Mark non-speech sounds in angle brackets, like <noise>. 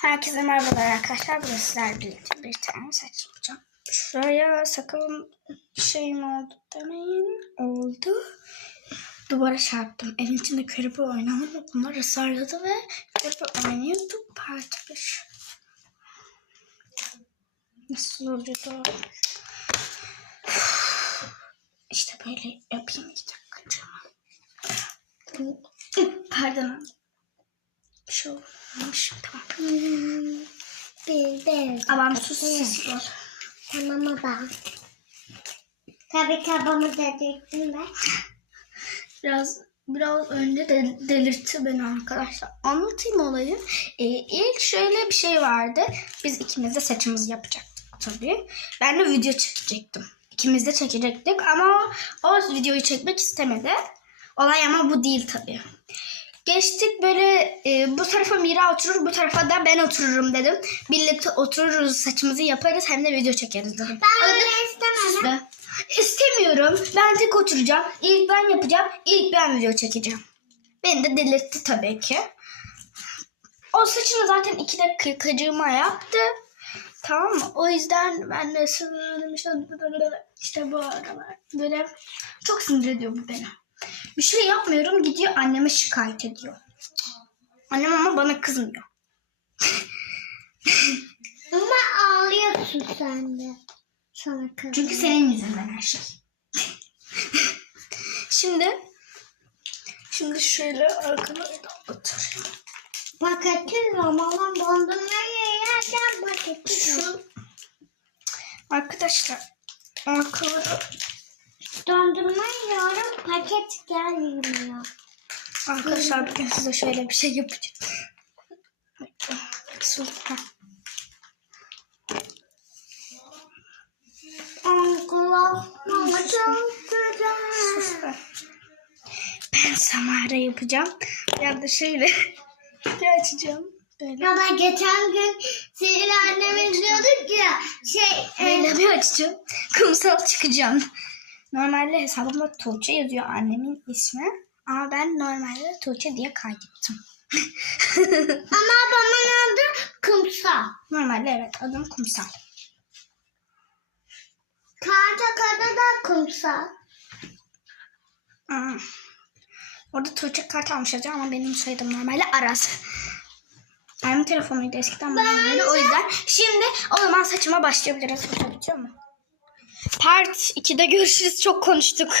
Herkese merhabalar arkadaşlar. Bugün sizlerle birlikte bir tane saç yapacağım. Şuraya sakalım bir şey mi oldu demeyin. Oldu. Duvara çarptım. Evin içinde kırıp oynamadı. Bunlar ısrarladı ve kırıp oynuyordu. Parçalaş. Nasıl oluyordu? İşte böyle yapayım iki dakika. Pardon. Bir şey olmuş. Tamam. Bir de Aman sus tamam baba. Tabii kabamı da döktüm ben. Biraz biraz önce de delirtti beni arkadaşlar. Anlatayım olayı. Ee, ilk şöyle bir şey vardı. Biz ikimiz de saçımızı yapacaktık tabii. Ben de video çekecektim. İkimiz de çekecektik ama o videoyu çekmek istemedi. Olay ama bu değil tabii. Geçtik böyle e, bu tarafa Mira oturur bu tarafa da ben otururum dedim. Birlikte otururuz saçımızı yaparız hem de video çekeriz dedim. Ben Öyle- ben istemiyorum. Ben tek oturacağım. İlk ben yapacağım. İlk ben video çekeceğim. Beni de delirtti tabii ki. O saçını zaten iki dakikacığıma yaptı. Tamam mı? O yüzden ben de işte bu aralar. Böyle çok sinir ediyor bu beni. Bir şey yapmıyorum gidiyor anneme şikayet ediyor. Annem ama bana kızmıyor. <laughs> Ama ağlıyorsun sen de. Sana kızım. Çünkü senin yüzünden her şey. <laughs> şimdi şimdi şöyle arkada oturayım. Paketin zamanla dondurmayı yerken paketin. Şu arkadaşlar arkaları Dondurma yiyorum paket gelmiyor. arkadaşlar bugün size şöyle bir şey yapacağım. Bekle. Su. Heh. Onkula ama çok güzel. be. Ben Samara yapacağım. Ya da şöyle <laughs> açacağım. Böyle. Ya ben geçen gün senin annemiz diyorduk ya şey e, Böyle bir açacağım. Kumsal çıkacağım. Normalde hesabımda Tuğçe yazıyor annemin ismi. Ama ben normalde Tuğçe diye kaydettim. <laughs> ama babamın adı kumsal. Normalde evet adım Kumsal. Kartakada da kumsal. Hmm. Orada Tuğçe kart almış yazıyor ama benim soyadım normalde Aras. Annemin telefonuydu eskiden öyle. O yüzden şimdi o zaman saçıma başlayabiliriz. Bitiyor mu? Part 2'de görüşürüz. Çok konuştuk.